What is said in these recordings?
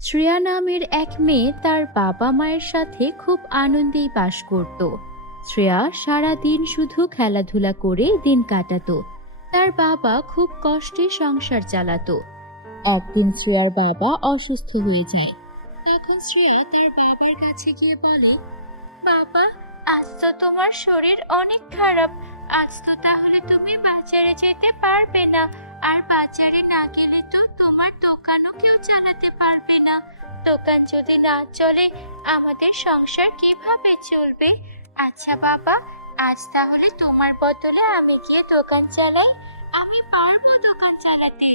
শ্রেয়া নামের এক মেয়ে তার বাবা মায়ের সাথে খুব আনন্দেই বাস করত। শ্রেয়া সারা দিন শুধু খেলাধুলা করে দিন কাটাতো। তার বাবা খুব কষ্টে সংসার চালাতো। একদিন শ্রেয়ার বাবা অসুস্থ হয়ে যায়। তখন শ্রেয়া তার বাবার কাছে গিয়ে বলে, বাবা, আজ তো তোমার শরীর অনেক খারাপ। আজ তো তাহলে তুমি বাজারে যেতে পারবে না। আর বাজারে না গেলে তো তোমার দোকানও কেউ চালাতে পারবে না। দোকান যদি না চলে আমাদের সংসার কিভাবে চলবে? আচ্ছা বাবা, আজ তাহলে তোমার বদলে আমি গিয়ে দোকান চালাই। আমি পারবো দোকান চালাতে।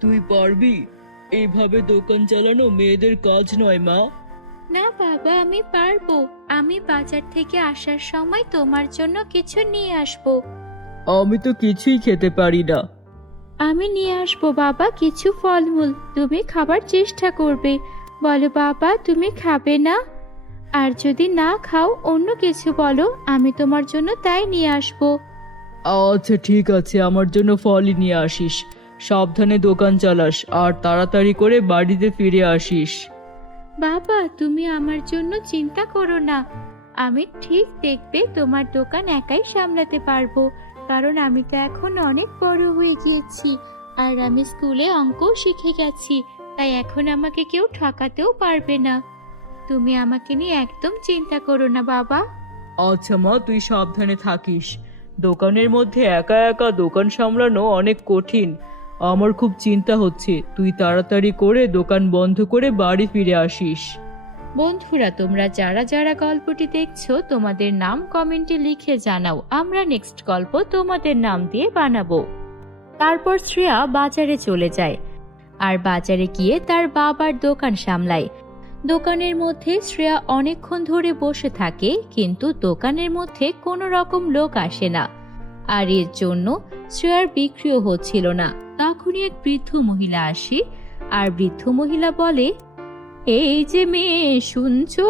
তুই পারবি? এইভাবে দোকান চালানো মেয়েদের কাজ নয় মা। না বাবা, আমি পারবো। আমি বাজার থেকে আসার সময় তোমার জন্য কিছু নিয়ে আসবো। আমি তো কিছুই খেতে পারি না। আমি নিয়ে আসবো বাবা কিছু ফলমূল, তুমি খাবার চেষ্টা করবে। বলো বাবা, তুমি খাবে না? আর যদি না খাও অন্য কিছু বলো, আমি তোমার জন্য তাই নিয়ে আসবো। আচ্ছা ঠিক আছে, আমার জন্য ফলই নিয়ে আসিস। সাবধানে দোকান চালাস আর তাড়াতাড়ি করে বাড়িতে ফিরে আসিস। বাবা, তুমি আমার জন্য চিন্তা করো না। আমি ঠিক দেখবে তোমার দোকান একাই সামলাতে পারবো। কারণ আমি তো এখন অনেক বড় হয়ে গিয়েছি। আর আমি স্কুলে অঙ্কও শিখে গেছি। তাই এখন আমাকে কেউ ঠকাতেও পারবে না। তুমি আমাকে নিয়ে একদম চিন্তা করো না বাবা। আচ্ছা মা, তুই সাবধানে থাকিস। দোকানের মধ্যে একা একা দোকান সামলানো অনেক কঠিন। আমার খুব চিন্তা হচ্ছে, তুই তাড়াতাড়ি করে দোকান বন্ধ করে বাড়ি ফিরে আসিস। বন্ধুরা, তোমরা যারা যারা গল্পটি দেখছো তোমাদের নাম কমেন্টে লিখে জানাও। আমরা নেক্সট গল্প তোমাদের নাম দিয়ে বানাবো। তারপর শ্রেয়া বাজারে চলে যায় আর বাজারে গিয়ে তার বাবার দোকান সামলায়। দোকানের মধ্যে শ্রেয়া অনেকক্ষণ ধরে বসে থাকে, কিন্তু দোকানের মধ্যে কোনো রকম লোক আসে না। আর এর জন্য শ্রেয়ার বিক্রিও হচ্ছিল না। তখনই এক বৃদ্ধ মহিলা আসে আর বৃদ্ধ মহিলা বলে, এই যে মেয়ে, শুনছো?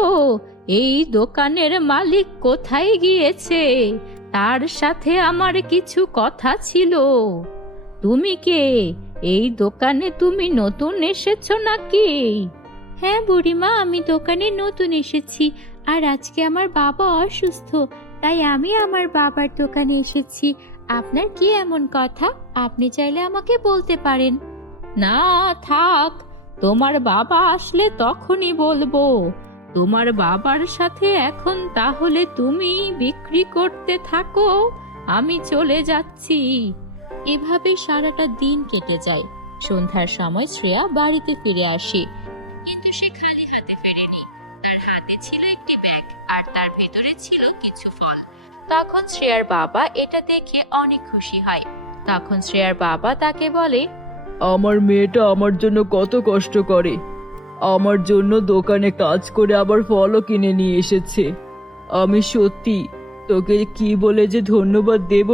এই দোকানের মালিক কোথায় গিয়েছে? তার সাথে আমার কিছু কথা ছিল। তুমি কে? এই দোকানে তুমি নতুন এসেছো নাকি? হ্যাঁ বুড়িমা, আমি দোকানে নতুন এসেছি। আর আজকে আমার বাবা অসুস্থ, তাই আমি আমার বাবার দোকানে এসেছি। আপনার কি এমন কথা? আপনি চাইলে আমাকে বলতে পারেন। না থাক, তোমার বাবা আসলে তখনই বলবো। তোমার বাবার সাথে এখন তাহলে তুমি বিক্রি করতে থাকো, আমি চলে যাচ্ছি। এভাবে সারাটা দিন কেটে যায়। সন্ধ্যার সময় শ্রেয়া বাড়িতে ফিরে আসে, কিন্তু সে খালি হাতে ফেরেনি। তার হাতে ছিল একটি ব্যাগ আর তার ভেতরে ছিল কিছু ফল। তখন শ্রেয়ার বাবা এটা দেখে অনেক খুশি হয়। তখন শ্রেয়ার বাবা তাকে বলে, আমার মেয়েটা আমার জন্য কত কষ্ট করে। আমার জন্য দোকানে কাজ করে আবার ফলও কিনে নিয়ে এসেছে। আমি সত্যি তোকে কি বলে যে ধন্যবাদ দেব।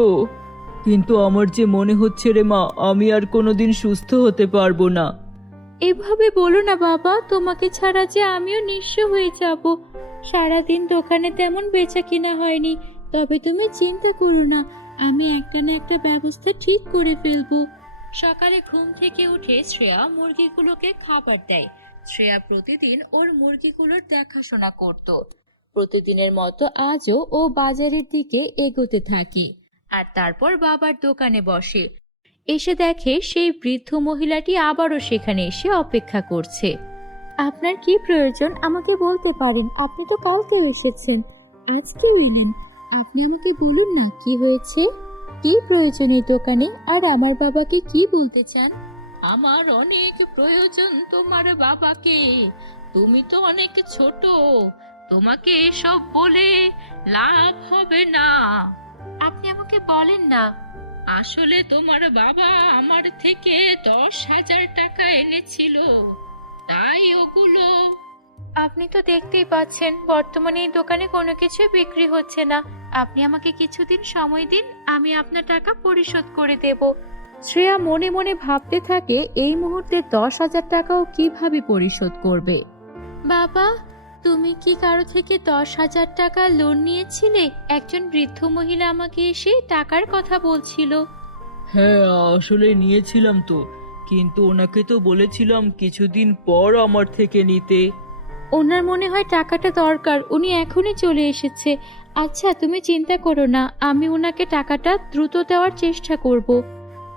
কিন্তু আমার যে মনে হচ্ছে রে মা, আমি আর কোনোদিন সুস্থ হতে পারবো না। এভাবে বলো না বাবা, তোমাকে ছাড়া যে আমিও নিঃস্ব হয়ে যাব। সারাদিন দোকানে তেমন বেচা কিনা হয়নি। তবে তুমি চিন্তা করো না, আমি একটা না একটা ব্যবস্থা ঠিক করে ফেলবো। সকালে ঘুম থেকে উঠে শ্রেয়া মুরগিগুলোকে খাবার দেয়। শ্রেয়া প্রতিদিন ওর মুরগিগুলোর দেখাশোনা করত। প্রতিদিনের মতো আজও ও বাজারের দিকে এগোতে থাকে আর তারপর বাবার দোকানে বসে। এসে দেখে সেই বৃদ্ধ মহিলাটি আবারও সেখানে এসে অপেক্ষা করছে। আপনার কি প্রয়োজন আমাকে বলতে পারেন। আপনি তো কালকেও এসেছেন, আজকেও এলেন। আপনি আমাকে বলুন না কি হয়েছে, কি প্রয়োজন এই দোকানে, আর আমার বাবাকে কি বলতে চান? আমার অনেক প্রয়োজন তোমার বাবাকে। তুমি তো অনেক ছোট, তোমাকে এসব বলে লাভ হবে না। আপনি আমাকে বলেন না। আসলে তোমার বাবা আমার থেকে 10,000 টাকা এনেছিল, তাই ওগুলো। আপনি তো দেখতেই পাচ্ছেন বর্তমানে এই দোকানে কোনো কিছু বিক্রি হচ্ছে না। আপনি আমাকে কিছুদিন সময় দিন, আমি আপনার টাকা পরিশোধ করে দেব। শ্রেয়া মনে মনে ভাবতে থাকে এই মুহূর্তে 10,000 টাকাও কিভাবে পরিশোধ করবে। বাবা, তুমি কি কারো থেকে 10,000 টাকা লোন নিয়েছিলে? একজন বৃদ্ধ মহিলা আমাকে এসে টাকার কথা বলছিল। হ্যাঁ, আসলে নিয়েছিলাম তো, কিন্তু ওনাকে তো বলেছিলাম কিছুদিন পর আমার থেকে নিতে। ওনার মনে হয় টাকাটা দরকার, উনি এখনই চলে এসেছে। আচ্ছা তুমি চিন্তা করো না, আমি ওনাকে টাকাটা দ্রুত দেওয়ার চেষ্টা করব।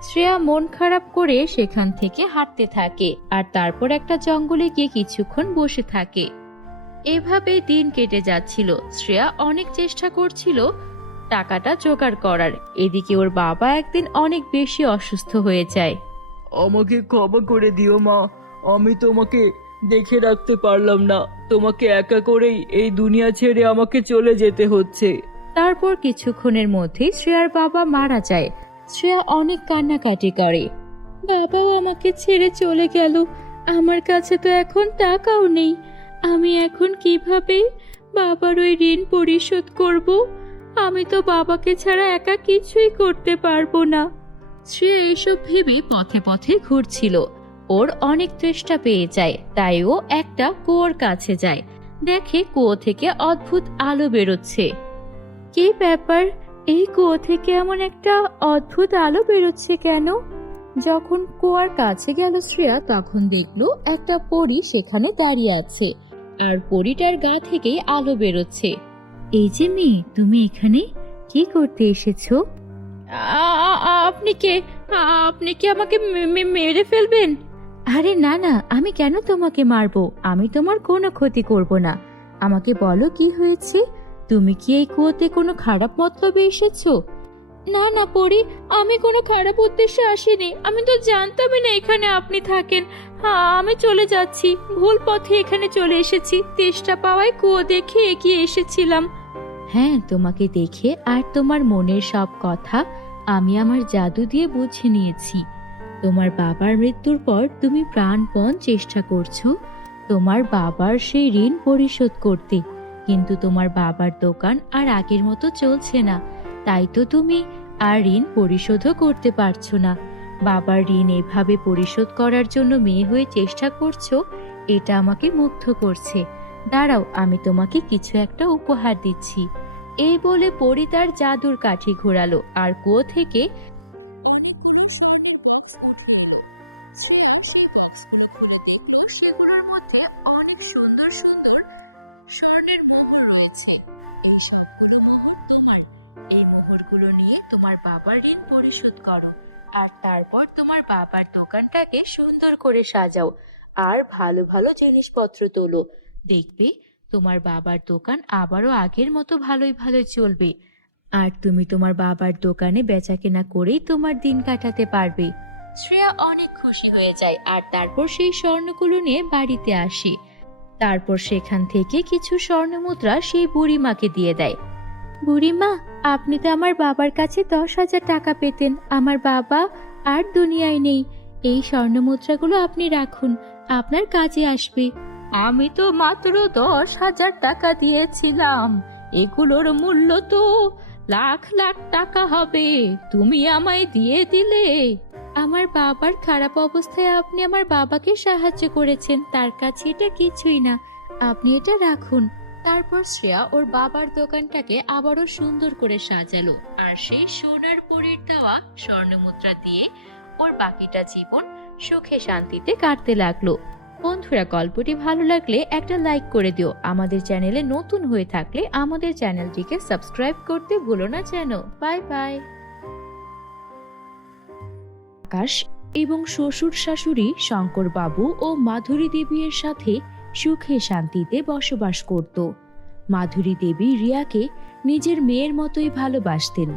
শ্রেয়া মন খারাপ করে সেখান থেকে হাঁটতে থাকে আর তারপর একটা জঙ্গলে গিয়ে কিছুক্ষণ বসে থাকে। এভাবেই দিন কেটে যাচ্ছিল। শ্রেয়া অনেক চেষ্টা করছিল টাকাটা জোগাড় করার। এদিকে ওর বাবা একদিন অনেক বেশি অসুস্থ হয়ে যায়। আমাকে ক্ষমা করে দিও মা, আমি তোমাকে দেখে রাখতে পারলাম না। তোমাকে একা করেই এই দুনিয়া ছেড়ে আমাকে চলে যেতে হচ্ছে। তারপর কিছুক্ষণের মধ্যেই শ্রেয়ার বাবা মারা যায়। শ্রেয়া অনেক কান্নাকাটি করে। বাবাও আমাকে ছেড়ে চলে গেল, আমার কাছে তো এখন টাকাও নেই। আমি এখন কিভাবে বাবার ওই ঋণ পরিশোধ করব? আমি তো বাবাকে ছাড়া একা কিছুই করতে পারবো না। শ্রেয়া এইসব ভেবে পথে পথে ঘুরছিল। ওর অনেক তেষ্টা পেয়ে যায়, তাই ও একটা কুয়োর কাছে যায়। দেখে কুয়ো থেকে অদ্ভুত আলো বেরোচ্ছে। কি ব্যাপার, এই কুয়ো থেকে এমন একটা অদ্ভুত আলো বেরোচ্ছে কেন? যখন কুয়ার কাছে গেল শ্রেয়া, তখন দেখলো একটা পরী সেখানে দাঁড়িয়ে আছে আর পরীটার গা থেকেই আলো বেরোচ্ছে। এই যে মেয়ে, তুমি এখানে কি করতে এসেছো? আপনি কে? আপনি কি আমাকে মেরে ফেলবেন? আরে না না, আমি কেন তোমাকে মারবো? আমি তোমার কোনো ক্ষতি করব না। আমাকে বলো কি হয়েছে? তুমি কি এই কুয়োতে কোনো খারাপ মতলবে এসেছো? না না পরি, আমি কোনো খারাপ উদ্দেশ্যে আসিনি। আমি তো জানতামই না এখানে আপনি থাকেন। হ্যাঁ, আমি চলে যাচ্ছি, ভুল পথে এখানে চলে এসেছি। তেষ্টা পাওয়ায় কুয়ো দেখে এগিয়ে এসেছিলাম। হ্যাঁ, তোমাকে দেখে আর তোমার মনের সব কথা আমি আমার জাদু দিয়ে বুঝে নিয়েছি। তোমার বাবার মৃত্যুর পর তুমি প্রাণপণ চেষ্টা করছো তোমার বাবার সেই ঋণ পরিশোধ করতে, কিন্তু তোমার বাবার দোকান আর আগের মতো চলছে না, তাই তো তুমি আর ঋণ পরিশোধও করতে পারছো না। বাবার ঋণ এভাবে পরিশোধ করার জন্য মেয়ে হয়ে চেষ্টা করছো, এটা আমাকে মুগ্ধ করছে। দাঁড়াও, আমি তোমাকে কিছু একটা উপহার দিচ্ছি। এই বলে পরি তার জাদুর কাঠি ঘোরালো আর কুয়ো থেকে সেগুলোর মধ্যে অনেক সুন্দর সুন্দর স্বর্ণের মোহর রয়েছে। এই সবগুলো মোহর তোমার। এই মোহরগুলো নিয়ে তোমার বাবার ঋণ পরিশোধ করো আর তারপর তোমার বাবার দোকানটাকে সুন্দর করে সাজাও আর ভালো ভালো জিনিসপত্র তোলো। দেখবে তোমার বাবার দোকান আবারও আগের মতো ভালোই ভালোই চলবে আর তুমি তোমার বাবার দোকানে বেচাকেনা করেই তোমার দিন কাটাতে পারবে। শ্রেয়া অনেক খুশি হয়ে যায় আর তারপর সেই স্বর্ণগুলো নিয়ে বাড়িতে আসে। তারপর সেখান থেকে কিছু স্বর্ণমুদ্রা সেই বুড়িমাকে দিয়ে দেয়। বুড়িমা, আপনি তো আমার বাবার কাছে 10,000 টাকা পেতেন। আমার বাবা আর দুনিয়ায় নেই। এই স্বর্ণমুদ্রাগুলো আপনি রাখুন, আপনার কাজে আসবে। আমি তো মাত্র 10,000 টাকা দিয়েছিলাম, এগুলোর মূল্য তো লাখ লাখ টাকা হবে। তুমি আমায় দিয়ে দিলে। আমার বাবার খারাপ অবস্থায় আপনি আমার বাবাকে সাহায্য করেছেন, তার কাছে এটা কিছুই না, আপনি এটা রাখুন। তারপর শ্রেয়া ওর বাবার দোকানটাকে আবারও সুন্দর করে সাজালো আর সেই সোনার পরীর দেওয়া স্বর্ণমুদ্রা দিয়ে ওর বাকিটা জীবন সুখে শান্তিতে কাটতে লাগলো। বন্ধুরা, গল্পটি ভালো লাগলে একটা লাইক করে দিও। আমাদের চ্যানেলে নতুন হয়ে থাকলে আমাদের চ্যানেলটিকে সাবস্ক্রাইব করতে ভুলো না যেন। Bye bye. আকাশ এবং শ্বশুর শাশুড়ি শঙ্কর বাবু ও মাধুরী দেবীর সাথে সুখে শান্তিতে বসবাস করত। মাধুরী দেবী রিয়াকে নিজের মেয়ের মতোই ভালোবাসতেন।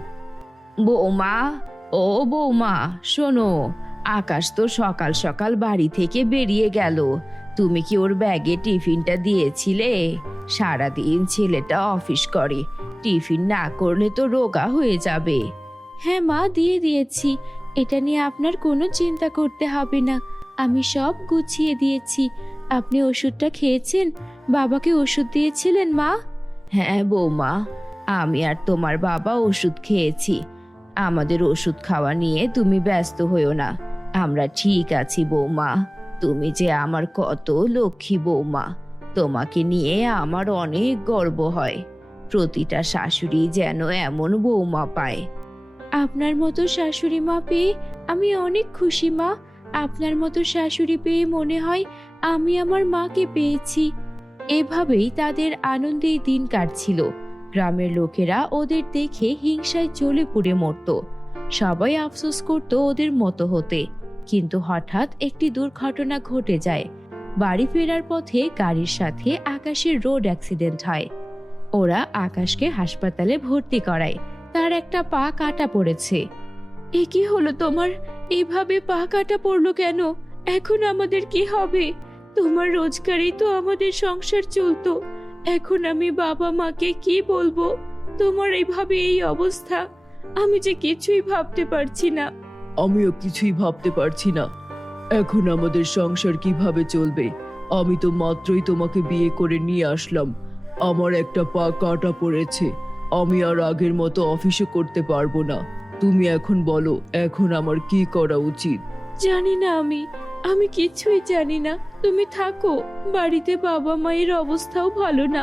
বৌমা, ও বৌমা, শোনো, আকাশ তো সকাল সকাল বাড়ি থেকে বেরিয়ে গেল। তুমি কি ওর ব্যাগে টিফিনটা দিয়েছিলে? সারাদিন ছেলেটা অফিস করে, টিফিন না করলে তো রোগা হয়ে যাবে। হ্যাঁ মা, দিয়ে দিয়েছি, এটা নিয়ে আপনার কোনো চিন্তা করতে হবে না, আমি সব গুছিয়ে দিয়েছি। আপনি ওষুধটা খেয়েছেন? বাবাকে ওষুধ দিয়েছিলেন মা? হ্যাঁ বৌমা, আমি আর তোমার বাবা ওষুধ খেয়েছি। আমাদের ওষুধ খাওয়া নিয়ে তুমি ব্যস্ত হইও না, আমরা ঠিক আছি বৌমা। তুমি যে আমার কত লক্ষ্মী বৌমা, তোমাকে নিয়ে আমার অনেক গর্ব হয়। প্রতিটা শাশুড়ি যেন এমন বৌমা পায়। আপনার মতো শাশুড়ি মা পেয়ে আমি অনেক খুশি মা। আপনার মতো শাশুড়ি পেয়ে মনে হয় আমি আমার মাকে পেয়েছি। এভাবেই তাদের আনন্দেই দিন কাটছিল। গ্রামের লোকেরা ওদের দেখে হিংসায় জ্বলে পুড়ে মরত। সবাই আফসোস করত ওদের মতো হতে। কিন্তু হঠাৎ একটি দুর্ঘটনা ঘটে যায়। বাড়ি ফেরার পথে গাড়ির সাথে আকাশের রোড অ্যাক্সিডেন্ট হয়। ওরা আকাশকে হাসপাতালে ভর্তি করায়। তার একটা পা কাটা পড়েছে। এ কি হলো তোমার? এভাবে পা কাটা পড়লো কেন? এখন আমাদের কি হবে? তোমার রোজগারেই তো আমাদের সংসার চলতো। এখন আমি বাবা মাকে কি বলবো? তোমার এইভাবে এই অবস্থা, আমি যে কিছুই ভাবতে পারছি না। আমিও কিছুই ভাবতে পারছি না। এখন আমাদের সংসার কিভাবে চলবে? আমি তো মাত্রই তোমাকে বিয়ে করে নিয়ে আসলাম। আমার একটা পা কাটা পড়েছে। আমি আর আগের মতো অফিসে করতে পারবো না। তুমি এখন বলো, এখন আমার কি করা উচিত? জানি না, আমি কিছুই জানি না। তুমি থাকো, বাড়িতে বাবা মায়ের অবস্থাও ভালো না।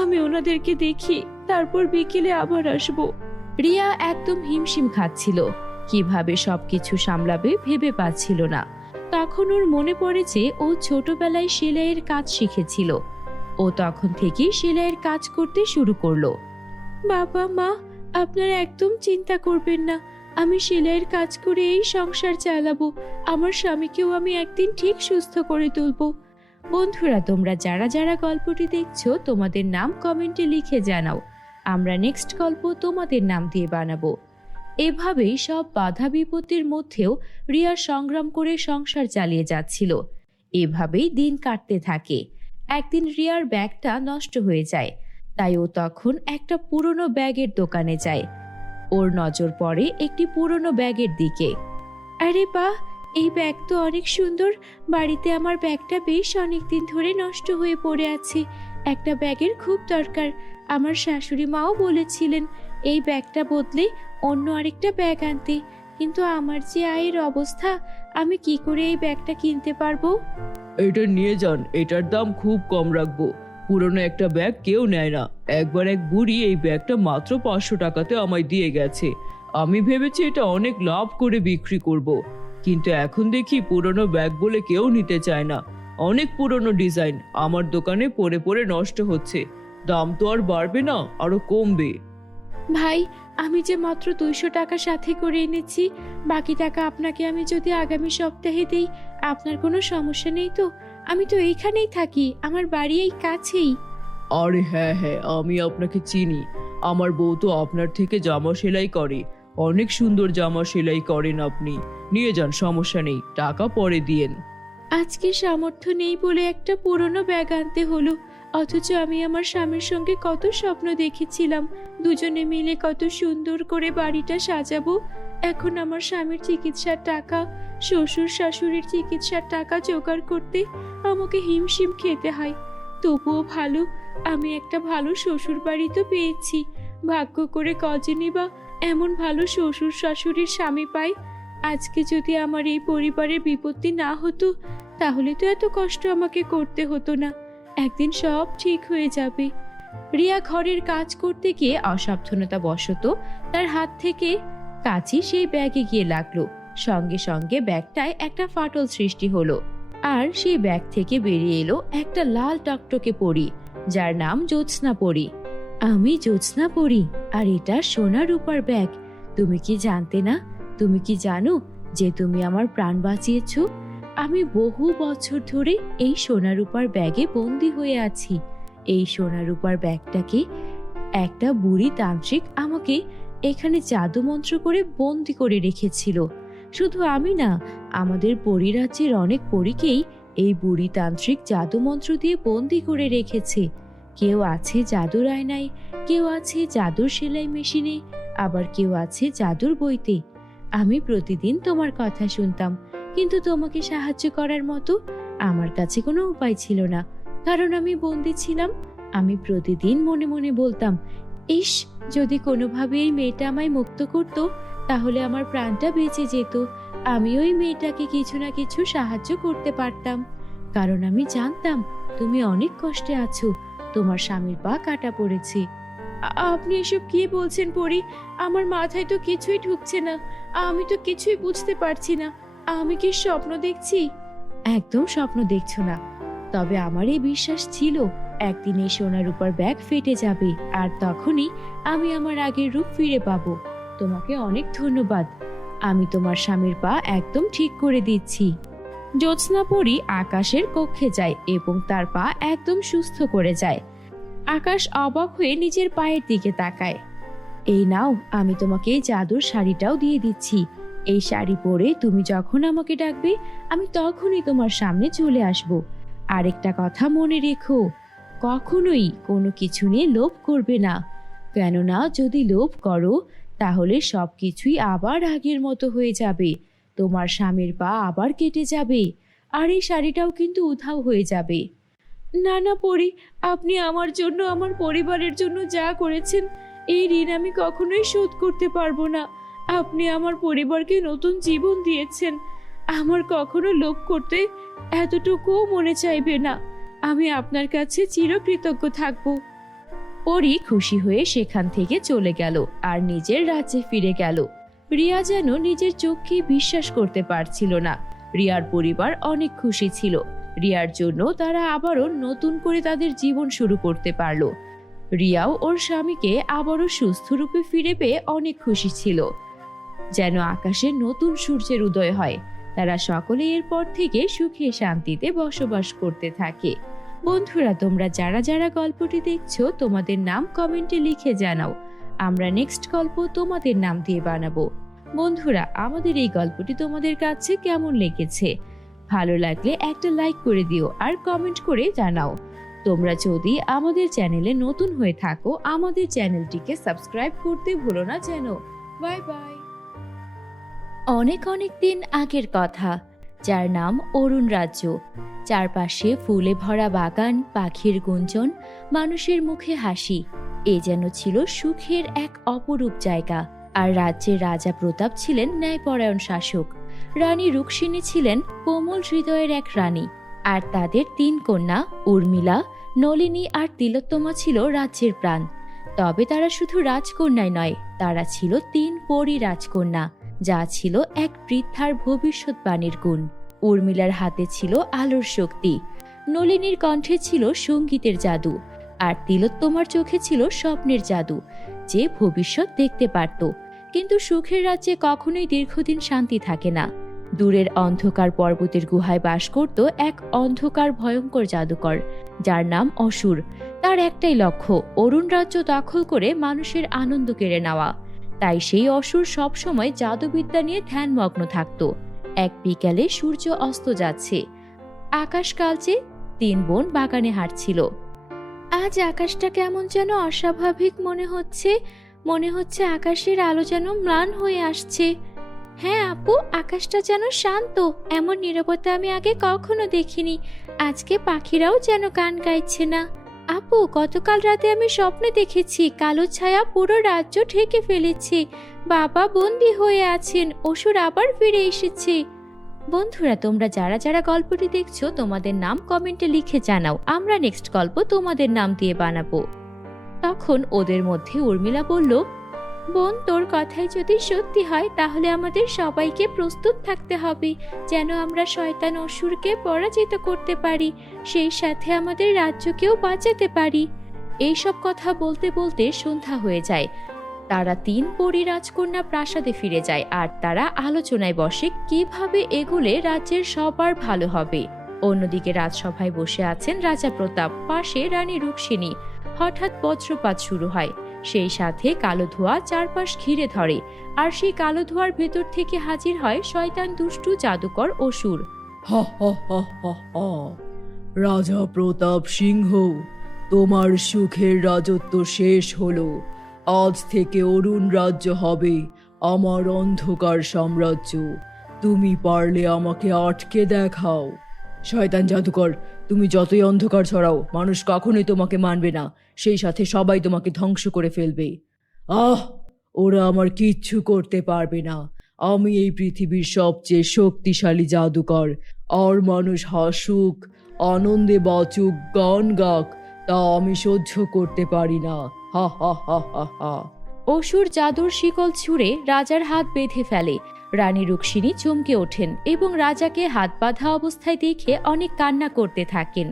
আমি ওনাদেরকে দেখি, তারপর বিকেলে আবার আসবো। রিয়া একদম হিমশিম খাচ্ছিল। কিভাবে সবকিছু সামলাবে ভেবে পাচ্ছিল না। তখন ওর মনে পড়ে যে ও ছোটবেলায় সেলাইয়ের কাজ শিখেছিল। ও তখন থেকেই সেলাইয়ের কাজ করতে শুরু করলো। বাবা মা, আপনারা একদম চিন্তা করবেন না। আমি সেলাইয়ের কাজ করে এই সংসার চালাবো। আমার স্বামীকেও আমি একদিন ঠিক সুস্থ করে তুলবো। বন্ধুরা, তোমরা যারা যারা গল্পটি দেখছো তোমাদের নাম কমেন্টে লিখে জানাও। আমরা নেক্সট গল্প তোমাদের নাম দিয়ে বানাবো। এভাবেই সব বাধা বিপত্তির মধ্যেও রিয়া সংগ্রাম করে সংসার চালিয়ে যাচ্ছিল। এভাবেই দিন কাটতে থাকে। একদিন রিয়ার ব্যাগটা নষ্ট হয়ে যায়। তাই ও তখন একটা পুরনো ব্যাগের দোকানে যায়। ওর নজর পড়ে একটি পুরনো ব্যাগের দিকে। আরে বাহ, এই ব্যাগ তো অনেক সুন্দর। বাড়িতে আমার ব্যাগটা বেশ অনেকদিন ধরে নষ্ট হয়ে পড়ে আছে। একটা ব্যাগের খুব দরকার। আমার শাশুড়ি মাও বলেছিলেন এই ব্যাগটা বদলে অন্য আরেকটা ব্যাগ আনতে। কিন্তু আমার যে আয়ের অবস্থা, আমি কি করে এই ব্যাগটা কিনতে পারবো? এটা নিয়ে যান, এটার দাম খুব কম রাখবো। পুরনো একটা ব্যাগ কেউ নেয় না। একবার এক বুড়ি এই ব্যাগটা মাত্র 500 টাকাতে আমায় দিয়ে গেছে। আমি ভেবেছি এটা অনেক লাভ করে বিক্রি করব। কিন্তু এখন দেখি পুরনো ব্যাগ বলে কেউ নিতে চায় না। অনেক পুরনো ডিজাইন আমার দোকানে পড়ে পড়ে নষ্ট হচ্ছে। দাম তো আর বাড়বে না, আরো কমবে। ভাই, আমি যে মাত্র 200 টাকা সাথে করে এনেছি। বাকি টাকা আপনাকে আমি যদি আগামী সপ্তাহে দেই, আপনার কোনো সমস্যা নেই তো? আমি তো এইখানেই থাকি, আমার বাড়ি এই কাছেই। আরে হ্যাঁ হ্যাঁ, আমি আপনাকে চিনি। আমার বউ তো আপনার থেকে জামা সেলাই করে। অনেক সুন্দর জামা সেলাই করেন আপনি। নিয়ে যান, সমস্যা নেই, টাকা পরে দিয়েন। আজকে সামর্থ্য নেই বলে একটা পুরনো ব্যাগ আনতে হলো। অথচ আমি আমার স্বামীর সঙ্গে কত স্বপ্ন দেখেছিলাম, দুজনে মিলে কত সুন্দর করে বাড়িটা সাজাবো। এখন আমার স্বামীর চিকিৎসার টাকা, শ্বশুর শাশুড়ির চিকিৎসার টাকা জোগাড় করতে আমাকে হিমশিম খেতে হয়। তবুও ভালো, আমি একটা ভালো শ্বশুর বাড়ি তো পেয়েছি। ভাগ্য করে কজনই বা এমন ভালো শ্বশুর শাশুড়ির স্বামী পাই। আজকে যদি আমার এই পরিবারের বিপত্তি না হতো, তাহলে তো এত কষ্ট আমাকে করতে হতো না। একদিন সব ঠিক হয়ে যাবে। রিয়া ঘরের কাজ করতে গিয়ে অসাবধানতা বশত তার হাত থেকে কাঁচি সেই ব্যাগে গিয়ে লাগলো। সঙ্গে সঙ্গে ব্যাগটায় একটা ফাটল সৃষ্টি হলো। আর সেই ব্যাগ থেকে বেরিয়ে এলো একটা লাল টকটকে পরী, যার নাম জ্যোৎস্না পরী। আমি জ্যোৎস্না পরী, আর এটা সোনা রূপার ব্যাগ। তুমি কি জানতে না? তুমি কি জানো যে তুমি আমার প্রাণ বাঁচিয়েছো? আমি বহু বছর ধরে এই সোনা রূপার ব্যাগে বন্দি হয়ে আছি। এই সোনা রূপার ব্যাগটাকে একটা বুড়ি তান্ত্রিক আমাকে এখানে জাদু মন্ত্র করে বন্দি করে রেখেছিল। শুধু আমি না, আমাদের পরিরাজ্যের অনেক পরীকেই এই বুড়ি তান্ত্রিক জাদু মন্ত্র দিয়ে বন্দি করে রেখেছে। কেউ আছে জাদুর আয়নায়, কেউ আছে জাদুর সেলাই মেশিনে, আবার কেউ আছে জাদুর বইতে। আমি প্রতিদিন তোমার কথা শুনতাম, কিন্তু তোমাকে সাহায্য করার মতো আমার কাছে কোনো উপায় ছিল না, কারণ আমি বন্দি ছিলাম। আমি প্রতিদিন মনে মনে বলতাম, ইস, যদি কোনোভাবে এই মেয়েটা আমায় মুক্ত করতো, তাহলে আমার প্রাণটা বেঁচে যেত। আমি ওই মেয়েটাকে কিছু না কিছু সাহায্য করতে পারতাম, কারণ আমি জানতাম তুমি অনেক কষ্টে আছো, তোমার স্বামীর পা কাটা পড়েছে। আপনি এসব কি বলছেন পরি? আমার মাথায় তো কিছুই ঢুকছে না। আমি তো কিছুই বুঝতে পারছি না। আমি কি স্বপ্ন দেখছি? একদম স্বপ্ন দেখছো না। তবে আমার এই বিশ্বাস ছিল একদিন এই সোনার উপর ব্যাগ ফেটে যাবে, আর তখনই আমি আমার আগের রূপ ফিরে পাবো। তোমাকে অনেক ধন্যবাদ। আমি তোমার স্বামীর পা একদম ঠিক করে দিচ্ছি। জ্যোৎস্না পরী আকাশের কক্ষে যায় এবং তার পা একদম সুস্থ করে যায়। আকাশ অবাক হয়ে নিজের পায়ের দিকে তাকায়। এই নাও, আমি তোমাকে এই জাদুর শাড়িটাও দিয়ে দিচ্ছি। এই শাড়ি পরে তুমি যখন আমাকে ডাকবে আমি তখনই তোমার সামনে চলে আসব। আরেকটা কথা মনে রেখো, কখনোই কোনো কিছু নিয়ে লোভ করবে না, কেননা যদি লোভ করো তাহলে সবকিছুই আবার আগের মতো হয়ে যাবে। তোমার স্বামীর পা আবার কেটে যাবে, আর এই শাড়িটাও কিন্তু উধাও হয়ে যাবে। না না পরি, আপনি আমার জন্য, আমার পরিবারের জন্য যা করেছেন এই ঋণ আমি কখনোই শোধ করতে পারবো না। আপনি আমার পরিবারকে নতুন জীবন দিয়েছেন, আমার কখনো লোভ করতে এতটুকুও মনে চাইবে না। আমি আপনার কাছে চিরকৃতজ্ঞ থাকব। পরি খুশি হয়ে সেখান থেকে চলে গেল আর নিজের রাজ্যে ফিরে গেল। রিয়া যেন নিজের চোখকে বিশ্বাস করতে পারছিল না। রিয়ার পরিবার অনেক খুশি ছিল। রিয়ার জন্য তারা আবারও নতুন করে তাদের জীবন শুরু করতে পারলো। রিয়াও ওর স্বামীকে আবারও সুস্থ রূপে ফিরে পেয়ে অনেক খুশি ছিল, যেন আকাশে নতুন সূর্যের উদয় হয়। তারা সকলে এরপর থেকে সুখে শান্তিতে বসবাস করতে থাকে। বন্ধুরা, তোমরা যারা যারা গল্পটি দেখছো তোমাদের নাম কমেন্টে লিখে জানাও। আমরা নেক্সট গল্প তোমাদের নাম দিয়ে বানাবো। বন্ধুরা, আমাদের এই গল্পটি তোমাদের কাছে কেমন লেগেছে? ভালো লাগলে একটা লাইক করে দিও আর কমেন্ট করে জানাও। তোমরা যদি আমাদের চ্যানেলে নতুন হয়ে থাকো আমাদের চ্যানেলটিকে সাবস্ক্রাইব করতে ভুলো না যেন। Bye bye. অনেক অনেক দিন আগের কথা, যার নাম অরুণ রাজ্য। চারপাশে ফুলে ভরা বাগান, পাখির গুঞ্জন, মানুষের মুখে হাসি। এ যেন ছিল সুখের এক অপরূপ জায়গা। আর রাজ্যের রাজা প্রতাপ ছিলেন ন্যায়পরায়ণ শাসক। রানী রুক্মিণী ছিলেন কোমল হৃদয়ের এক রানী। আর তাদের 3 কন্যা উর্মিলা, নলিনী আর তিলোত্তমা ছিল রাজ্যের প্রাণ। তবে তারা শুধু রাজকন্যাই নয়, তারা ছিল 3 পরী রাজকন্যা, যা ছিল এক বৃদ্ধার ভবিষ্যৎবাণীর গুণ। উর্মিলার হাতে ছিল আলোর শক্তি, নলিনীর কণ্ঠে ছিল সঙ্গীতের জাদু, আর তিলোত্তমার চোখে ছিল স্বপ্নের জাদু, যে ভবিষ্যৎ দেখতে পারত। কিন্তু সুখের রাজ্যে কখনোই দীর্ঘদিন শান্তি থাকে না। দূরের অন্ধকার পর্বতের গুহায় বাস করত এক অন্ধকার ভয়ঙ্কর জাদুকর, যার নাম অসুর। তার একটাই লক্ষ্য, অরুণ রাজ্য দখল করে মানুষের আনন্দ কেড়ে নেওয়া। তাই সেই অসুর সবসময় জাদুবিদ্যা নিয়ে ধ্যানমগ্ন থাকত। এক বিকালে সূর্য অস্ত যাচ্ছে, আকাশ কালচে। 3 বোন বাগানে হাঁটছিল। আজ আকাশটা কেমন যেন অস্বাভাবিক মনে হচ্ছে আকাশের আলো যেন ম্লান হয়ে আসছে। হ্যাঁ আপু, আকাশটা যেন শান্ত, এমন নীরবতা আমি আগে কখনো দেখিনি। আজকে পাখিরাও যেন গান গাইছে না। আপু, গতকাল রাতে আমি স্বপ্নে দেখেছি কালো ছায়া পুরো রাজ্য ঢেকে ফেলেছে। বাবা বন্দী হয়ে আছেন, অসুর আবার ফিরে এসেছে। বন্ধুরা, তোমরা যারা যারা গল্পটি দেখছো তোমাদের নাম কমেন্টে লিখে জানাও। আমরা নেক্সট গল্প তোমাদের নাম দিয়ে বানাবো। তখন ওদের মধ্যে উর্মিলা বলল, বোন, তোর কথাই যদি সত্যি হয় তাহলে আমাদের সবাইকে প্রস্তুত থাকতে হবে, যেন আমরা শয়তান অসুরকে পরাজিত করতে পারি, সেই সাথে আমাদের রাজ্যকেও বাঁচাতে পারি। এইসব কথা বলতে বলতে সন্ধ্যা হয়ে যায়। তারা 3 পরী রাজকন্যা প্রাসাদে ফিরে যায় আর তারা আলোচনায় বসে কিভাবে এগুলে রাজ্যের সবার ভালো হবে। অন্যদিকে রাজসভায় বসে আছেন রাজা প্রতাপ, পাশে রানী রুক্মিণী। হঠাৎ বজ্রপাত শুরু হয়, সেই সাথে কালো ধোঁয়া চারপাশ ঘিরে ধরে, আর সেই কালো ধোঁয়ার ভেতর থেকে হাজির হয় শয়তান দুষ্টু জাদুকর অসুর। হা হা হা হা হা। রাজা প্রতাপ সিংহ, তোমার সুখের রাজত্ব শেষ হলো। আজ থেকে অরুণ রাজ্য হবে আমার অন্ধকার সাম্রাজ্য। তুমি পারলে আমাকে আটকে দেখাও। শয়তান জাদুকর, তুমি যতই অন্ধকার ছড়াও মানুষ কখনোই তোমাকে মানবে না, সেই সাথে সবাই তোমাকে ধ্বংস করে ফেলবে। ওরা আমার কিচ্ছু করতে পারবে না। আমি এই পৃথিবীর সবচেয়ে শক্তিশালী জাদুকর। আর মানুষ হাসুক, আনন্দে বাঁচুক, গান গাক, তা আমি সহ্য করতে পারি না। হা হা হা হা হা। অসুর জাদুর শিকল ছুঁড়ে রাজার হাত বেঁধে ফেলে রানী রুক্মিণী চমকে ওঠেন এবং রাজাকে হাত বাঁধা অবস্থায় দেখে অনেক কান্না করতে থাকেন।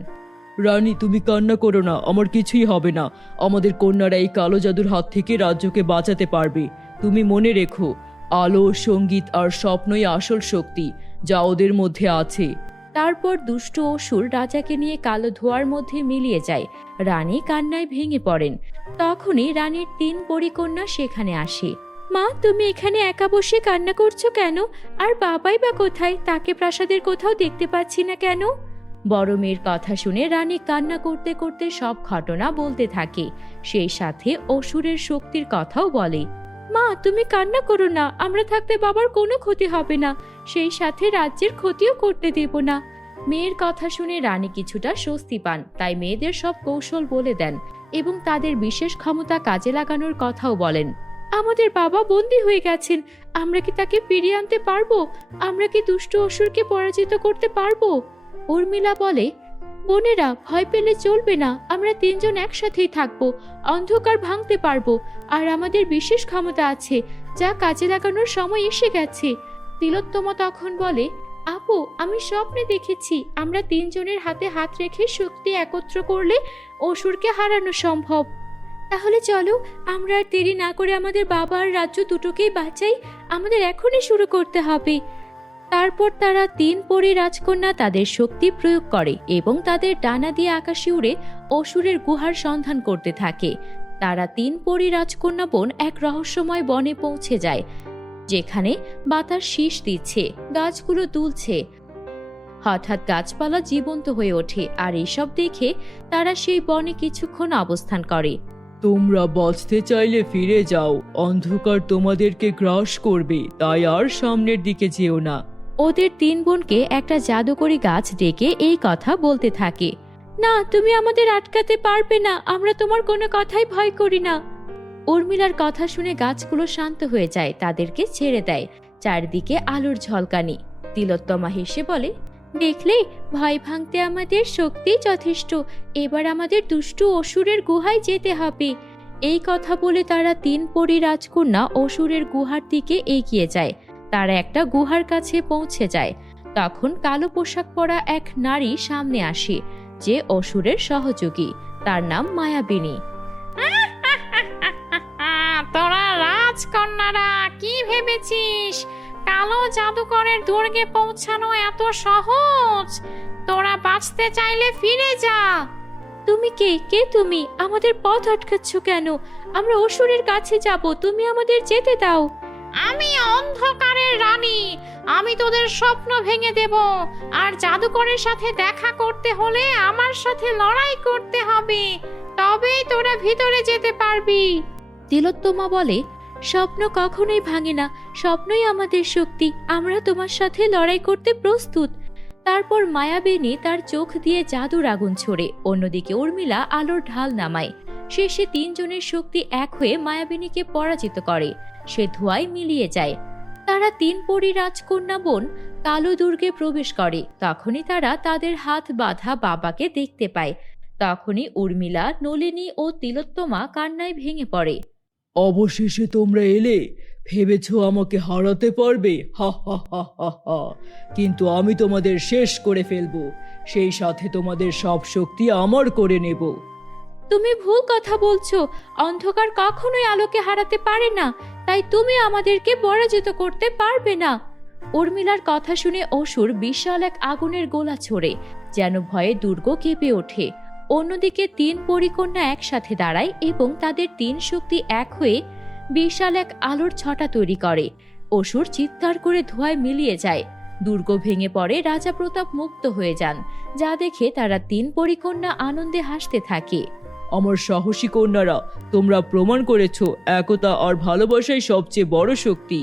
রানী, তুমি কান্না করো না, আমার কিছুই হবে না। আমাদের কন্যারা এই কালো জাদুর হাত থেকে রাজ্যকে বাঁচাতে পারবে। তুমি মনে রেখো, আলো, সঙ্গীত আর স্বপ্নই আসল শক্তি যা ওদের মধ্যে আছে। তারপর দুষ্ট অসুর রাজাকে নিয়ে কালো ধোঁয়ার মধ্যে মিলিয়ে যায়। রানী কান্নায় ভেঙে পড়েন। তখনই রানীর 3 পরিকন্যা সেখানে আসে। মা, তুমি এখানে একা বসে কান্না করছো কেন? আর বাবাই বা কোথায়? তাকে প্রাসাদের কোথাও দেখতে পাচ্ছি না কেন? বড় মেয়ের কথা শুনে রানী কান্না করতে করতে সব ঘটনা বলতে থাকে। সেই সাথে অসুরের শক্তির কথাও বলে। মা, তুমি কান্না করো না, আমরা থাকতে বাবার কোনো ক্ষতি হবে না, সেই সাথে রাজ্যের ক্ষতিও করতে দেব না। মেয়ের কথা শুনে রানী কিছুটা স্বস্তি পান, তাই মেয়েদের সব কৌশল বলে দেন এবং তাদের বিশেষ ক্ষমতা কাজে লাগানোর কথাও বলেন। আমাদের বাবা বন্দী হয়ে গেছেন, আমরা কি তাকে ফিরিয়ে আনতে পারবো? আমরা কি দুষ্ট অসুরকে পরাজিত করতে পারবো? উর্মিলা বলে, বোনেরা, ভয় পেলে চলবে না, আমরা 3 জন একসাথেই থাকবো, অন্ধকার ভাঙতে পারবো, আর আমাদের বিশেষ ক্ষমতা আছে যা কাজে লাগানোর সময় এসে গেছে। তিলোত্তমা তখন বলে, আপু, আমি স্বপ্নে দেখেছি আমরা 3 জনের হাতে হাত রেখে শক্তি একত্র করলে অসুরকে হারানো সম্ভব। তাহলে চলো, আমরা আর দেরি না করে আমাদের বাবা আর রাজ্য দুটোকেই বাঁচাই। আমাদের এখনই শুরু করতে হবে। তারপর তারা 3 পরী রাজকন্যা তাদের শক্তি প্রয়োগ করে এবং তাদের ডানা দিয়ে আকাশে উড়ে অসুরের গুহার সন্ধান করতে থাকে। তারা 3 পরী রাজকন্যা বোন এক রহস্যময় বনে পৌঁছে যায়, যেখানে বাতাস শীষ দিচ্ছে, গাছগুলো দুলছে। হঠাৎ গাছপালা জীবন্ত হয়ে ওঠে, আর এসব দেখে তারা সেই বনে কিছুক্ষণ অবস্থান করে। তোমরা বাঁচতে চাইলে ফিরে যাও, অন্ধকার তোমাদেরকে গ্রাস করবে, তাই আর সামনের দিকে যেও না। ওদের 3 বোনকে একটা জাদুকরি গাছ ডেকে এই কথা বলতে থাকে। না, তুমি আমাদের আটকাতে পারবে না, আমরা তোমার কোনো কথাই ভয় করি না। উর্মিলার কথা শুনে গাছগুলো শান্ত হয়ে যায়, তাদেরকে ছেড়ে দেয়। চারিদিকে আলোর ঝলকানি। তিলোত্তমা হেসে বলে, দেখলে, ভয় ভাঙতে আমাদের শক্তি যথেষ্ট। এবার আমাদের দুষ্টু অসুরের গুহায় যেতে হবে। এই কথা বলে তারা 3 পরী রাজকন্যা অসুরের গুহার দিকে এগিয়ে যায়। তারা একটা গুহার কাছে পৌঁছে যায়। তখন কালো পোশাক পরা এক নারী সামনে আসে, যে অসুরের সহযোগী। তার নাম মায়াবিনী। তোরা রাজকন্যারা কি ভেবেছিস কালো জাদুকরের দুর্গে পৌঁছানো এত সহজ? তোরা বাঁচতে চাইলে ফিরে যা। তুমি কে? কে তুমি? আমাদের পথ আটকাচ্ছ কেন? আমরা অসুরের কাছে যাব, তুমি আমাদের যেতে দাও। আমি অন্ধকারের রানী, আমি তোদের স্বপ্ন ভেঙে দেব। আর জাদুকরের সাথে দেখা করতে হলে আমার সাথে লড়াই করতে হবে, তবেই তোরা ভিতরে যেতে পারবি। তিলোত্তমা বলে, স্বপ্ন কখনোই ভাঙে না, স্বপ্নই আমাদের শক্তি, আমরা তোমার সাথে লড়াই করতে প্রস্তুত। তারপর মায়াবিনী তার চোখ দিয়ে জাদুর আগুন ছোড়ে, অন্যদিকে উর্মিলা আলোর ঢাল নামায়। শেষে 3 জনের শক্তি এক হয়ে মায়াবিনীকে পরাজিত করে, সে ধোঁয়ায় মিলিয়ে যায়। তারা 3 পরী রাজকন্যা বোন কালো দুর্গে প্রবেশ করে। তখনই তারা তাদের হাত বাঁধা বাবাকে দেখতে পায়। তখনই উর্মিলা, নলিনী ও তিলোত্তমা কান্নায় ভেঙে পড়ে। অবশেষে তোমরা এলে, ভেবেছো আমাকে হারাতে পারবে? হা হা হা হা হা, কিন্তু আমি তোমাদের শেষ করে ফেলবো, সেই সাথে তোমাদের সব শক্তি আমার করে নেব। তুমি ভুল কথা বলছো, অন্ধকার কখনোই আলোকে হারাতে পারে না, তাই তুমি আমাদেরকে পরাজিত করতে পারবে না। উর্মিলার কথা শুনে অসুর বিশাল এক আগুনের গোলা ছোড়ে, যেন ভয়ে দুর্গ কেঁপে ওঠে। অন্যদিকে 3 পরিকন্যা একসাথে দাঁড়ায় এবং তাদের 3 শক্তি এক হয়ে বিশাল এক আলোর ছটা তৈরি করে। অসুর চিৎকার করে ধোঁয়ায় মিলিয়ে যায়। দুর্গ ভেঙে পড়ে, রাজা প্রতাপ মুক্ত হয়ে যান, যা দেখে তারা 3 পরিকন্যা আনন্দে হাসতে থাকে। আমার সাহসী কন্যারা, তোমরা প্রমাণ করেছো একতা আর ভালোবাসাই সবচেয়ে বড় শক্তি।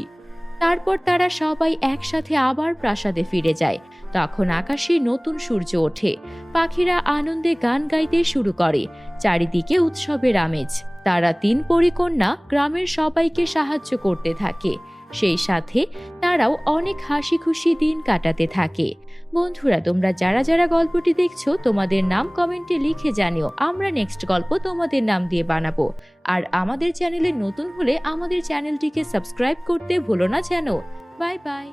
তারপর তারা সবাই একসাথে আবার প্রাসাদে ফিরে যায়। তখন আকাশে নতুন সূর্য ওঠে, পাখিরা আনন্দে গান গাইতে শুরু করে, চারিদিকে উৎসবের আমেজ। তারা 3 পরিকন্যা গ্রামের সবাইকে সাহায্য করতে থাকে, সেই সাথে তারাও অনেক হাসি খুশি দিন কাটাতে থাকে। বন্ধুরা, তোমরা যারা যারা গল্পটি দেখছো, তোমাদের নাম কমেন্টে লিখে জানিও, আমরা নেক্সট গল্প তোমাদের নাম দিয়ে বানাবো। আর আমাদের চ্যানেলে নতুন হলে আমাদের চ্যানেলটিকে সাবস্ক্রাইব করতে ভুলো না যেন। Bye bye.